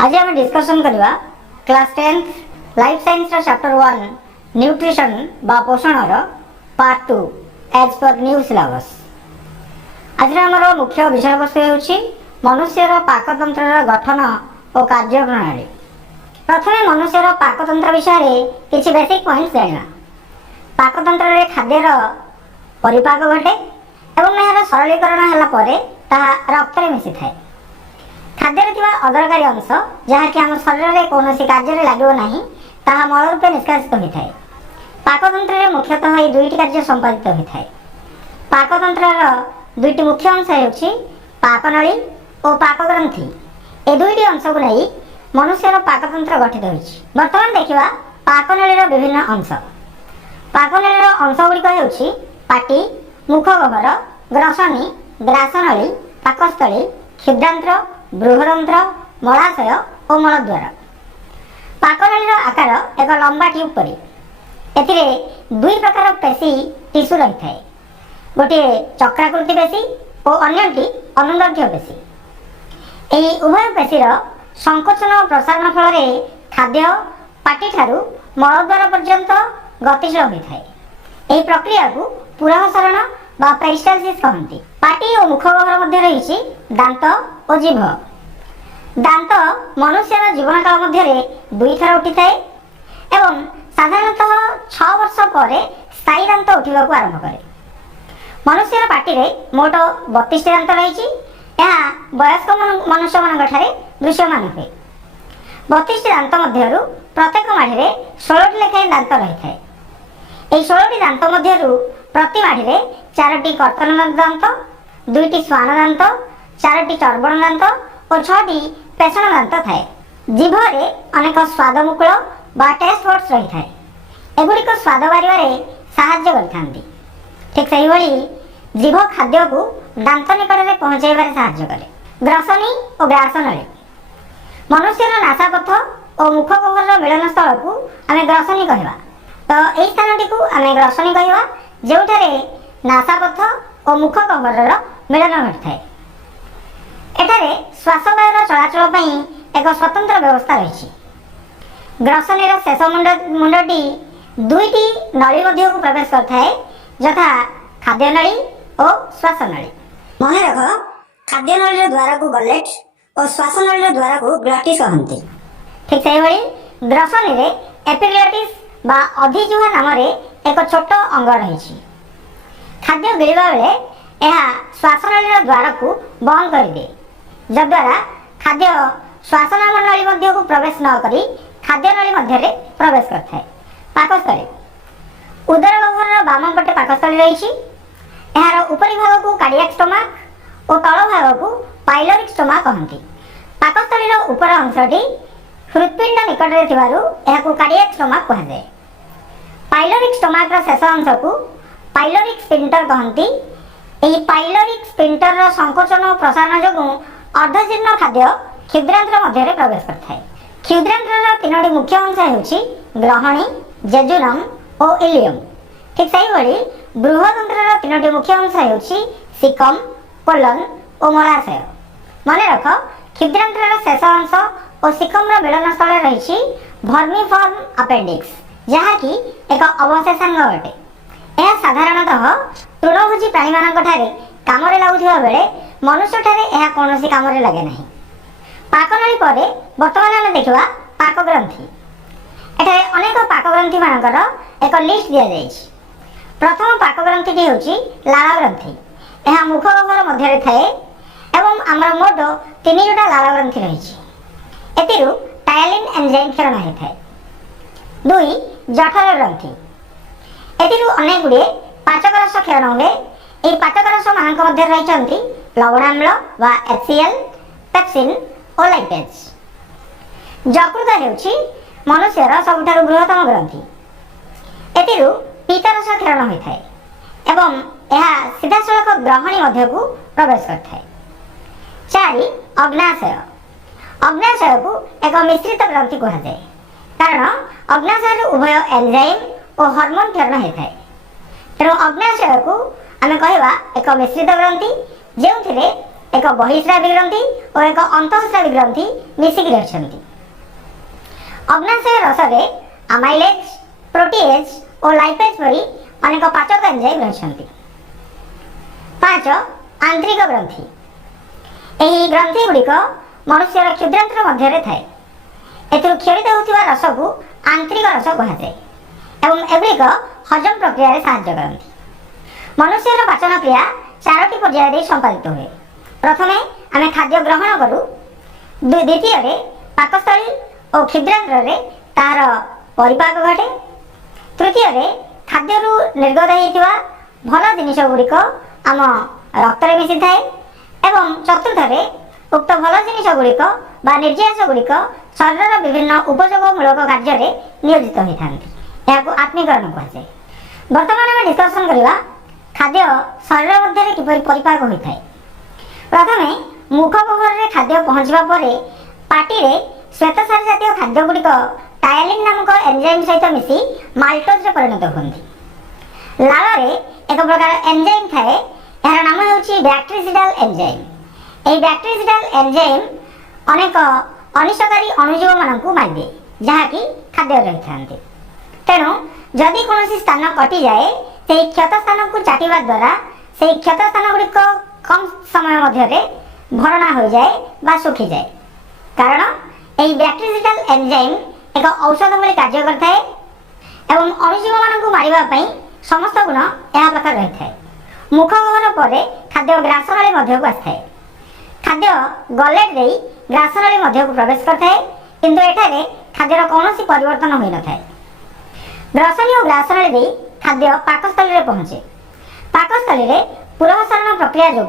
आज आम डिस्कसन करवा class 10 life science chapter 1 nutrition बा पोषण पार्ट 2 एज पर न्यू सिलेबस। आज आमर मुख्य विषय वस्तु होउछि मनुष्यर पाकतंत्र गठन और कार्यप्रणाली। प्रथमे मनुष्यर पाकतंत्र विषय किछि बेसिक पॉइंट्स जानिबा। पाकतंत्र रे खाद्यर परिपाक घटे एवं यार सरलीकरण होला परे ताहा रक्त रे मिसि थाए। खाद्य अदरकारी अंश जहाँकि आम शरीर में कौन कार्य लगे ना ताहा मल रूपे निष्कासित होता है। पाकतंत्र मुख्यतः ये दुईटी कार्य संपादित होता है। पाकतंत्र दुईटी मुख्य अंश होउछि पाकनली और पाकग्रंथि। ए दुईटी अंश को नहीं मनुष्यर पाकतंत्र गठित होइछि। वर्तमान देखिबा पाकनलीर विभिन्न अंश। पाकनलीर अंश गुड़िक होउछि पाटी, मुखगह्वर, ग्रसनी, ग्रासनली, पाकस्थली, क्षुद्रांत्र, बृहदंत्र, मलाशय और मलद्वार। पाकनलीर आकार एक लंबा ट्यूब परी। एथिरे दुई प्रकार पेशी टिश्यू रही है। गोटे चक्राकृति पेशी और अन्यटी अनुदैर्घ्य पेशी। यही उभय पेशीर संकोचन और प्रसारण फल खाद्य पाटी ठारू मलद्वार पर्यंत गतिशील होता है। यही प्रक्रिया को पुरहसरण बा पेरिस्टालसिस कहती। पाटी और मुखगह्वर मध्य रही दांत और जीभ। दांत मनुष्यर जीवन काल मध्य दुई थर उठी थाए एवं साधारणतः 6 वर्ष पर स्थायी दांत उठा आरंभ करे। मनुष्यर पाटी रे मोट 32 दांत रही। वयस्क मनुष्य मान दृश्यमान हुए। 32 दांत मध्य प्रत्येक माढ़ी 16 लेखाएं दांत रही है। यह 16 दांत मध्य प्रति माढ़ी 4टी कर्तन दांत, 2टी श्वान दांत, 4टी चर्बण दांत और 6टी पेषण दांत थाए। जीभरे अनेक स्वाद मुकुल बा टेस्ट बड्स रही थाए। एगुड़िक स्वाद बारिबारे साहाय्य करथांती। ठीक सही भली जीभ खाद्य को दांत निकट में पहुंचाइबारे साहाय्य करे। ग्रसनी और ग्रासनली मनुष्यर नासापथ और मुखगह्वर मिलन स्थल को आम ग्रसनी कहवा। तो यही स्थानटी को आम ग्रसनी कहवा जोठारे नासापथ और मुखगह्वर मिलन घटी है। एठारे श्वासवायुर चलाचल एक स्वतंत्र व्यवस्था रही। ग्रसनीर शेष मुंडटी दुईटी नली मध्य को प्रवेश करता है, यथा खाद्य नली और श्वासनली। मन रख खाद्य नली द्वारा को गलेट और श्वासनली द्वारा को ग्लटिस कहते। ठीक से ग्रसनी रे एपिग्लटिस बा अधिजुहा नाम एक छोट अंग रही। खाद्य गिळिबा बेले यह श्वासनली द्वारा को बंद कर दे, जद्वारा खाद्य श्वासनाम नली मध्य को प्रवेश न करी खाद्य नली मध्य प्रवेश करता है। पाकस्थली उदर गह्वर बाम पटे पाकस्थली रही। यार उपरी भाग को कार्डियाक स्टोमाक और तल भाग को पाइलोरिक स्टोमाक कहती। पाकस्थलीर उपर अंशटी हृत्पिंड निकट में कार्डियाक स्टोमाक कहुए। पाइलोरिक स्टोमाक शेष अंश को पाइलोरिक स्पिंटर कहती। यही पाइलोरिक स्पिंटर संकोचन और प्रसारण जो अर्धजीर्ण खाद्य क्षुद्रांत्र मध्य प्रवेश करता है। क्षुद्रांत्र 3टी मुख्य अंश होउछि ग्रहणी, जेजुनम और इलियम। ठीक सही बृहदंत्र 3टी मुख्य अंश होउछि सिकम, कोलन और मलाशय। मन रख क्षुद्रांत्र शेष अंश और सिकम मिलन स्थल रही वर्मीफॉर्म अपेंडिक्स, जहाँकि एक अवशेषांग अटे। यह साधारणतः तृणभोजी प्राणी मान काम लगुवा बेले मनुष्य ठारे कौन काम लगे ना। पाकनली पर बर्तमान आम देखा पाकग्रंथि। एठारे अनेक पाकग्रंथि मानकर एक लिस्ट दि जाए। प्रथम पाकग्रंथि होउछि लाला ग्रंथि। यह मुखगह्वर मध्य थाए एवं आमर मोट 3 लाला ग्रंथि रही। एतिरु टायलिन एंजाइम क्षरण होता है। 2 जठर ग्रंथि। एतिरु अनेक गुड़े पाचक रस क्षरण हुए। यही पाचक रस मान मध्य रही लवणाम्ल वा HCl, पेप्सिन और लाइपेज। यकृत हेउछि मनुष्यर सबुठारु बृहत्तम ग्रंथि। एतिरु पीतरस क्षरण होता है एवं यह सीधासलख ग्रहणी मध्य को प्रवेश करता है। 4 अग्नाशय। अग्नाशय को एक मिश्रित ग्रंथि कहुए, कारण अग्नाशय उभय एंजाइम और हार्मोन क्षरण होता है। तेणु अग्नाशय को आम कहवा एक मिश्रित ग्रंथि जो एक बहिस्रावी ग्रंथि और एक अंतःस्रावी ग्रंथि मिसिकी रहिछन्ति। अग्नाशय रसरे अमाइलेज, प्रोटीएज और लाइपेज परी अनेक पाचक एंजाइम रहिछन्ति। 5 आंतरिक ग्रंथि। एही ग्रंथि गुड़िक मनुष्यर क्षुद्रांतर मध्य थाए। एथिरु क्षरित होउथिबा रस को आंतरिक रस कहुए एवं एगुड़िक हजम प्रक्रिया साहाय्य करती। मनुष्यर पाचन क्रिया 4टी पर्याय संपादित हुए। प्रथमे आम खाद्य ग्रहण करूँ, द्वितीय पाकस्थली और क्षुद्रांतर तार परिपाक घटे, तृतीय खाद्य निर्गत होता भल जिनिस गुड़िक आम रक्त में मिसी थाए एवं चतुर्थ उक्त भल जिनिस गुड़िक बा निर्यास गुड़िक शरीर विभिन्न उपयोगमूलक कार्य नियोजित होता है। आत्मीकरण कहुए। बर्तमान आम डिस्कसन करवा खाद्य शरीर मध्य किपरि परिपाक होता है। प्रथमे मुख गह्वर खाद्य पहुँचवा पर पार्टी में श्वेतसार जातीय खाद्य गुड़िक टायलिन नामक एंजाइम सहित मिसी माल्टोज परिणत होती। लाल एक प्रकार एंजाइम थाए, यार नाम होची बैक्टेरिसिडाल एंजाइम। यह बैक्टेरिसिडाल एंजाइम अनेक अनिष्टकारी अणुजीव मानू मारिदिए जहाँकि खाद्य रही था। तेणु जदि कौन स्थान कटि जाए से क्षत स्थान को चाटिवा द्वारा से क्षत स्थान गुड़िक कम समय मध्य भरणा हो जाए बा सुखी जाए। कारण यही बैक्टेरिसिडाल एंजाइम एक औषध भली कार्य करता है एवं अणुजीव मानू मारिबा समस्त गुण यह प्रकार रही है। मुख गहन पर खाद्य ग्रासनली मध्य को आए। खाद्य गलेट दे ग्रासनली मध्य को प्रवेश करता है, किंतु एठारे खाद्यर कौन परिवर्तन हो न थाए। ग्रसनी और ग्रासनली दे खाद्य पाकस्थली में पहुँचे। पाकस्थली में पूर्वसरण प्रक्रिया जो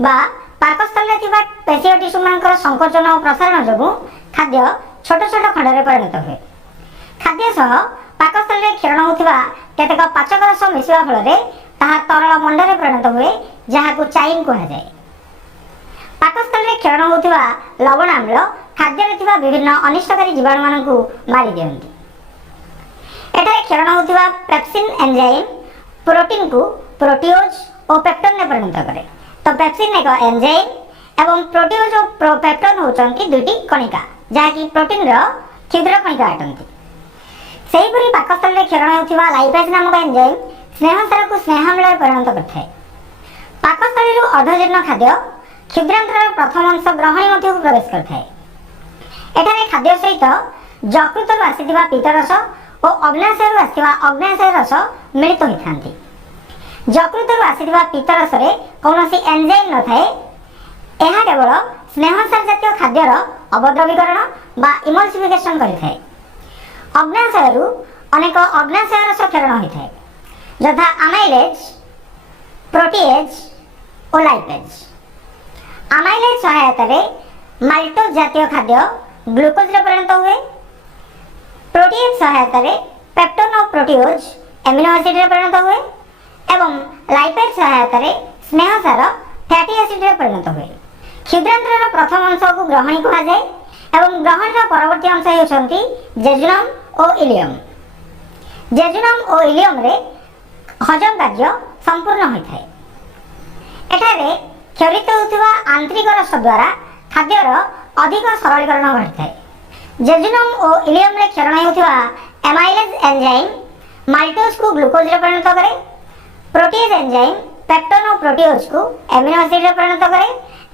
बा पाकस्थली में पेशीय टिश्यू मान संकोचन और प्रसारण जो खाद्य छोट छोट खंड में परिणत हुए। खाद्य सह पाकस्थली में क्षरण होता केतेक पाचक रस मिसवा फल ताहा तरल मंडल परिणत हुए जहाँ चाइन कहुए। पाकस्थली में क्षरण होता लवणाम्ल खाद्य विभिन्न अनिष्टकारी जीवाणु मानू मारी दियंती। एठारे क्षरण होता पेप्सिन एंजाइम प्रोटीन को प्रोटीओज और पेप्टोन में परिणत करे। तो पेप्सिन एक एंजाइम एवं प्रोटीओज और पेप्टोन होचंती दुईटी कणिका जहाँकि प्रोटीन क्षुद्र कणिका अटंती। सेहीपरि पाकस्थली में क्षरण होता लाइपेज नामक एंजाइम स्नेहसार को स्नेहाम्ल में परिणत करता है। पाकस्थली अर्धजीर्ण खाद्य क्षुद्रांतर प्रथम अंश ग्रहणी मध्य को प्रवेश करता है। एठारे खाद्य सहित जकृत आसीथिबा पीतरस और अग्नाशय आसीथिबा अग्नाशय रस मिलित होता। जकृत आसीथिबा पीतरस रे कौनसी एंजाइम न थाए। यह केवल स्नेहसार जातीय खाद्यर अवद्रवीकरण बा इमल्सिफिकेशन करिथाए। अग्नाशय अनेक अग्नाशय रस क्षरण होता है यथा अमाइलेज, प्रोटीएज और लाइपेज। अमाइलेज सहायता माल्टोज जातीय खाद्य ग्लूकोज परिणत हुए। प्रोटीएज सहायता पेप्टोन और प्रोटीओज एमिनो एसिड परिणत हुए एवं लाइपेज सहायता स्नेहसार फैटी एसिड परिणत हुए। क्षुद्रांतर प्रथम अंश को ग्रहणी कहुए एवं ग्रहण परवर्ती अंश होती जेजुनम और इलियम। जेजुनम और इलियम रे हजम कार्य संपूर्ण होता है। एठारे क्षरित होता आंतरिक रस द्वारा खाद्यर अधिक सरलीकरण घटी है। जेजुनम और इलियम रे क्षरण होता एमाइलेज एंजाइम माल्टोज को ग्लूकोज रे परिणत करे। प्रोटीएज एंजाइम पेप्टोन और प्रोटीओज को एमिनो एसिड रे परिणत करे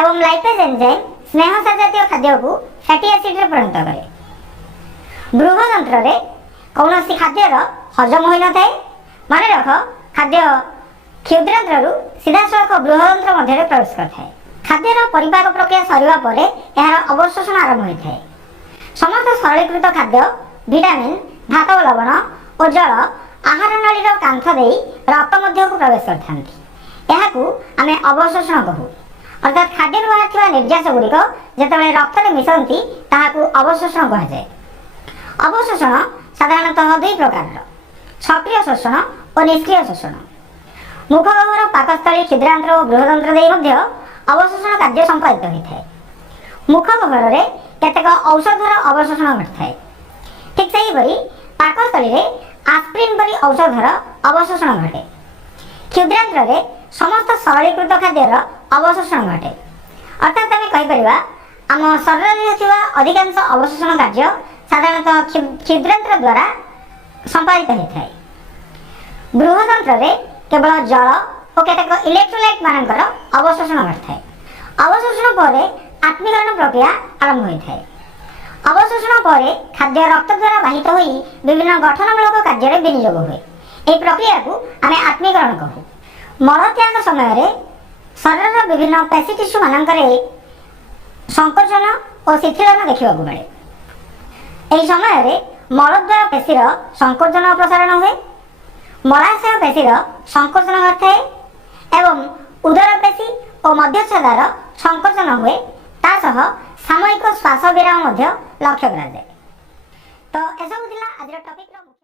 एवं लाइपेज एंजाइम स्नेहसार जातीय खाद्य को फैटी एसिड रे परिणत करे। बृहदंत्र रे कौनसी खाद्यर हजम हो न थाए। मन रख खाद्य क्षुद्रांतर सीधासख बृहदंत्र मध्य प्रवेश करता है। खाद्यर परिपाक प्रक्रिया सरिबा परे यार अवशोषण आरंभ होता है। समस्त सरलीकृत खाद्य विटामिन, धातव लवण और जल आहार नलीर कांथ दे रक्त मध्य को प्रवेश करते। आम अवशोषण कहू। अर्थात खाद्य बाहर निर्यास गुड़िक जिते रक्त में मिशंती ताहाकू अवशोषण कहुए। अवशोषण साधारणतः दुई प्रकार, सक्रिय शोषण और निष्क्रिय शोषण। मुख गह्वर पाकस्थली क्षुद्रांतर और बृहदंत्र दे मध्य अवशोषण कार्य संपादित होता है। मुख गह्वर में केतेक औषधर अवशोषण घटी है। ठीक से पाकस्थली में आस्प्रिन परी औषधर अवशोषण घटे। क्षुद्रांतर में समस्त सरलीकृत खाद्यर अवशोषण घटे। अर्थात आम कहीपर आम शरीर अधिकांश अवशोषण कार्य साधारणतः क्षुद्रांत्र द्वारा संपादित होता है। बृहतंत्र में केवल जल और केतक इलेक्ट्रोलाइट मानकर अवशोषण करता है। अवशोषण पर आत्मीकरण प्रक्रिया आरंभ होता है। अवशोषण पर खाद्य रक्त द्वारा बाहित हो विभिन्न गठनमूलक कार्य विनियोग हुए। यह प्रक्रिया को आम आत्मीकरण कहू। मलत्याग समय शरीर विभिन्न पेशी टिश्यू मानक संकोचन और शिथिलन देखा मिले। यह समय मलद्वार पेशीर संकोचन और प्रसारण हुए। मलाशय पेशीर संकोचन करता है एवं उदर पेशी और मध्यस्थदार संकोचन हुए। तासह सामयिक श्वास विराम लक्ष्य करा जाए। तो एसबू आज टॉपिक।